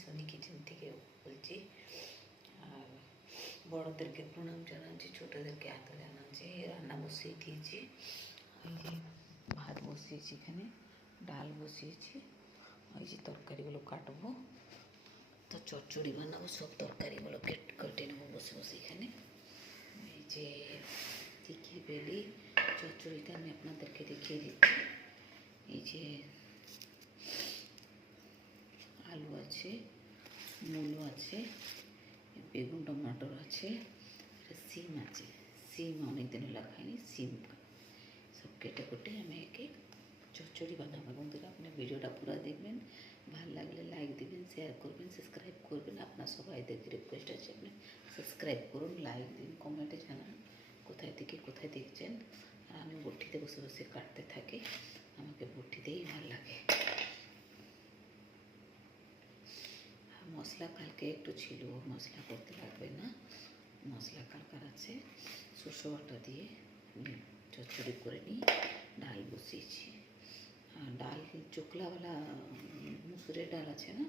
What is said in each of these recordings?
Sony kitchen থেকে বলছি। আর বড়োদেরকে প্রণাম জানাচ্ছি, ছোটোদেরকে এত জানাচ্ছি। রান্না বসিয়ে দিয়েছি, ওই যে ভাত বসিয়েছি, এখানে ডাল বসিয়েছি, ওই যে তরকারিগুলো কাটবো, তো চচ্চড়ি বানাবো, সব তরকারিগুলো কেটে নেবো বসে বসে এখানে। এই যে কী বেলি চচ্চড়িটা আমি আপনাদেরকে দেখিয়ে দিচ্ছি। এই যে আলু আছে, মূলো আছে, বেগুন টমাটোর আছে, সিম আছে। সিম অনেক দিন খাইনি, সিম সব কেটে কুটে আমি একে চচ্চড়ি বানাবো। বন্ধুরা, আপনি ভিডিওটা পুরো দেখবেন, ভালো লাগলে লাইক দেবেন, শেয়ার করবেন, সাবস্ক্রাইব করবেন। আপনার সবাইদেরকে রিকোয়েস্ট আছে, আপনি সাবস্ক্রাইব করুন, লাইক দিন, কমেন্টে জানান কোথায় থেকে কোথায় দেখছেন। আর আমি বটিতে বসে বসে কাটতে থাকি, আমাকে বটিতেই ভালো লাগে। মশলা কালকে একটু ছিল, মশলা করতে লাগবে না, মশলা কালকার আছে। সরষে বাটা দিয়ে চচ্চড়ি করে নিই। ডাল বসিয়েছি, ডাল চোখলাওয়ালা মুসুরের ডাল আছে না,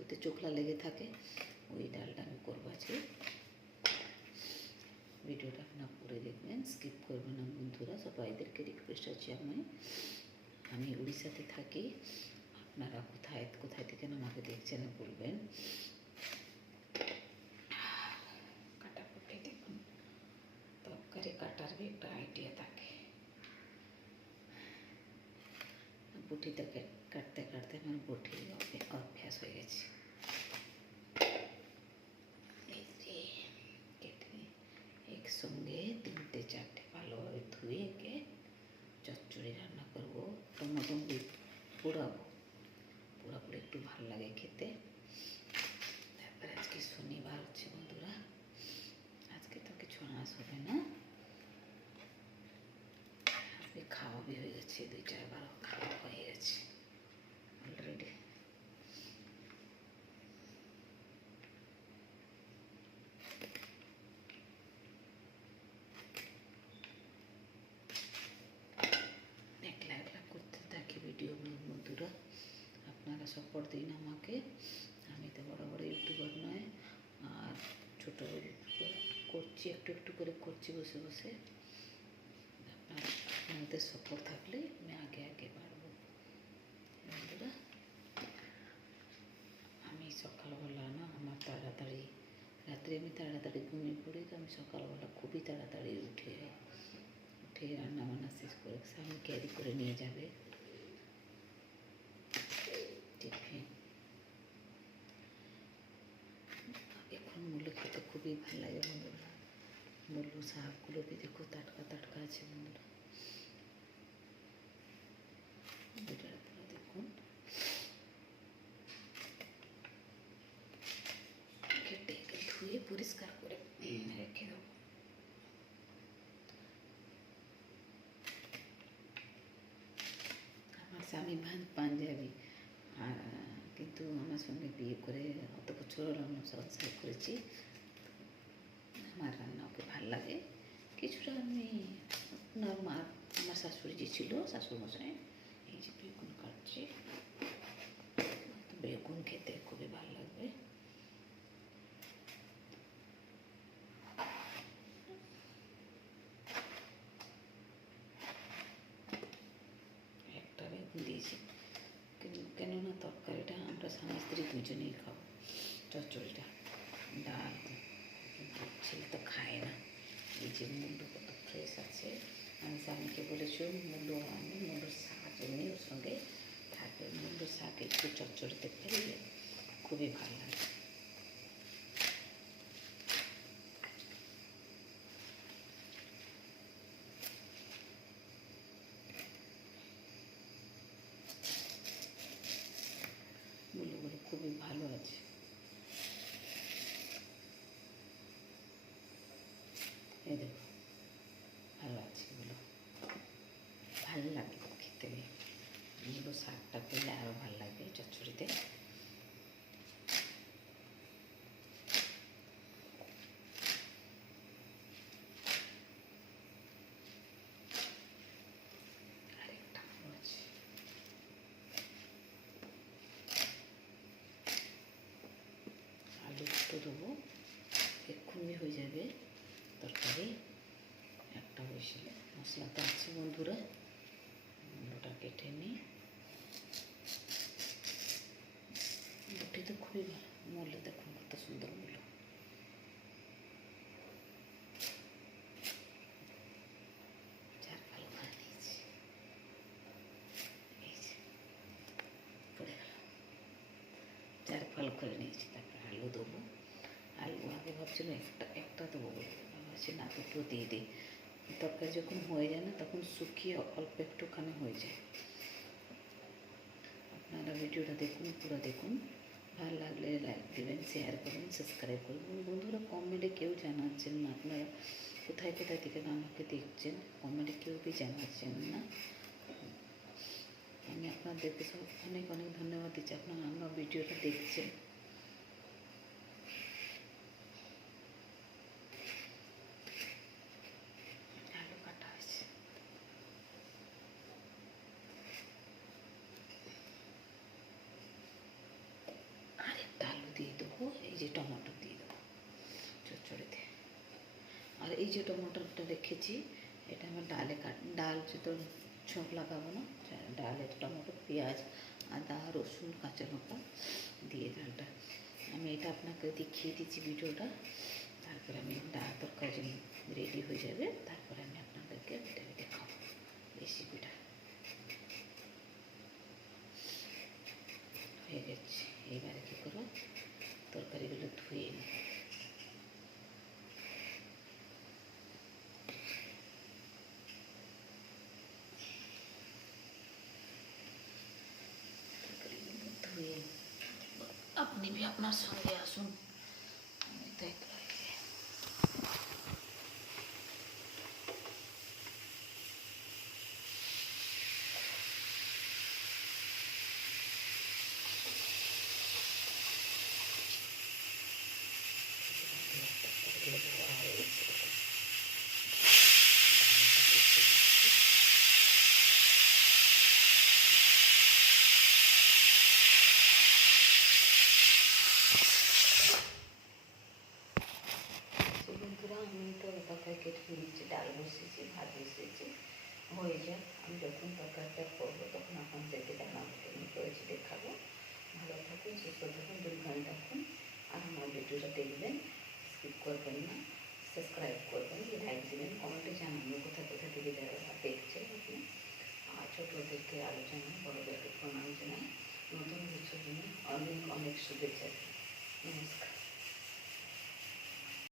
ওতে চোখলা লেগে থাকে, ওই ডালটা আমি করবো আজকে। ভিডিওটা আপনারা পুরো দেখবেন, স্কিপ করবেন না বন্ধুরা, সবাইদেরকে রিকোয়েস্ট আছে। আমি উড়িষ্যাতে থাকি, আপনারা কোথায় কোথায় থেকে আমাকে দেখছেন বলবেন। কাটাকুটি দেখুন, তরকারি কাটার একটা আইডিয়া থাকে। বটিতে কাটতে কাটতে আমার বটি অভ্যাস হয়ে গেছে। এই যে কেটে একসঙ্গে 3-4টে ভালোভাবে ধুয়ে একে চচ্চড়ি রান্না করবো। টমেটো দিয়ে পোড়াবো, পোড়াপুরি একটু ভালো লাগে খেতে। তারপরে আজকে শনিবার হচ্ছে বন্ধুরা, আজকে তো কিছু আঁশ হবে না, আজকে খাওয়া হয়ে গেছে, 2-4 বার খাওয়া হয়ে গেছে অলরেডি। একলা একলা করতে থাকি ভিডিও বন্ধুরা, আপনারা সাপোর্ট দিন আমাকে। আমি তো বড় বড় ইউটিউবার নয়, আর ছোটো করছি, একটু একটু করে করছি বসে বসে। আপনাদের সাপোর্ট থাকলে আমি আগে আগে বাড়বো বন্ধুরা। আমি সকালবেলা না, আমার তাড়াতাড়ি রাত্রে আমি তাড়াতাড়ি ঘুমিয়ে পড়ি, তো আমি সকালবেলা খুবই তাড়াতাড়ি উঠে রান্না বান্না শেষ করে স্বামী ক্যারি করে নিয়ে যাবে টিফিন। এখন মূলো খেতে খুবই ভালো লাগে বন্ধুরা। মূলো শাকগুলো भी দেখো টাটকা টাটকা আছে বন্ধুরা, ভিডিওটা পুরো দেখুন। কেটে ধুয়ে পরিষ্কার করে রেখে দেবো। আমার স্বামী পাঞ্জাবি, আর কিন্তু আমার সঙ্গে বিয়ে করে অত বছর হলো সংসার করেছি, আমার রান্না ওকে ভালো লাগে কিছুটা। আমি নর্মাল, আমার শাশুড়ি যে ছিল শাশুড়মশাই, এই যে বেগুন কাটছে, বেগুন খেতে খুবই ভালো লাগবে। একটা বেগুন দিয়েছি, কেননা তরকারিটা আমরা স্বামী স্ত্রী দুজনেই খাবো, চচ্চড়িটা। ডাল ছেলে তো খায় না। এই যে মূলো কত ফ্রেশ আছে, আমি স্বামীকে বলেছি মূলো আমি মূলোর শাক এমনি ওর সঙ্গে থাকবে, মূলোর শাক একটু চচ্চড়িতে ফেললে খুবই ভালো লাগে। মূলোগুলো খুবই ভালো আছে, এই দেখো ভালো আছে, এগুলো ভালো লাগে খেতে। মূলো শাকটা পেলে আরও ভালো লাগে চচ্চড়িতে। মশলা তো আছে বন্ধুরা, মূলোটা কেটে নিই। বটি তো খুবই ভালো, মূলো দেখুন কত সুন্দর মূলো। চার ভালো করে নিয়েছি, এই যে পড়ে গেল। চার ফাল করে নিয়েছি, তারপরে আলু দেবো। আলু আগে ভাবছিল একটা দেবো বলে, ভাবছি না দুটো দিয়ে দিই। তরকারি যখন হয়ে যায় না তখন শুকিয়ে অল্প একটুখানি হয়ে যায়। আপনারা ভিডিওটা দেখুন, পুরো দেখুন, ভালো লাগলে লাইক দেবেন, শেয়ার করবেন, সাবস্ক্রাইব করবেন। বন্ধুরা কমেন্টে কেউ জানাচ্ছেন না আপনারা কোথায় কোথায় থেকে আমাকে দেখছেন, কমেন্টে কেউ কি জানাচ্ছেন না। আমি আপনাদেরকে সব অনেক অনেক ধন্যবাদ দিচ্ছি, আপনারা আমার ভিডিওটা দেখছেন। আলু কাটা হয়েছে, আরেকটা আলু দিয়ে দেবো, এই যে টমেটো দিয়ে দেবো চচ্চড়িতে। আর এই যে টমেটোটা রেখেছি, এটা আমার ডাল যেহেতু ছোঁক লাগাবো না, ডালে টমেটো, পেঁয়াজ, আদা, রসুন, কাঁচা লঙ্কা দিয়ে ডালটা আমি এটা আপনাকে দেখিয়ে দিচ্ছি ভিডিওটা। তারপরে আমি ডাল তরকারি রেডি হয়ে যাবে, তারপরে আমি আপনাদেরকে এটা দেখাবো রেসিপিটা। হয়ে যাচ্ছে, এইবারে কী করো, তরকারিগুলো ধুয়ে নিই। ধুয়ে আপনি भी আপনার সঙ্গে আসুন, আমি তো একলা। বন্ধুরা আমি তো তরকারি কেটে নিয়েছি, ডাল বসিয়েছি, ভাত বসিয়েছি, হয়ে যাক। আমি যখন তরকারিটা করবো তখন আপনাদেরকে জানাবো, কেমন করেছি দেখাবো। ভালো থাকুন, সুস্থ থাকুন, দীর্ঘায়ু থাকুন। আর আমার ভিডিওটা দেখবেন, স্কিপ করবেন না, সাবস্ক্রাইব করবেন, লাইক দেবেন, কমেন্টে জানাবেন কোথায় কোথা থেকে যারা দেখছেন আপনি। আর ছোটোদেরকে আলোচনা, বড়োদেরকে প্রণাম জানাই, নতুন বছর জন্য অনেক অনেক শুভেচ্ছা।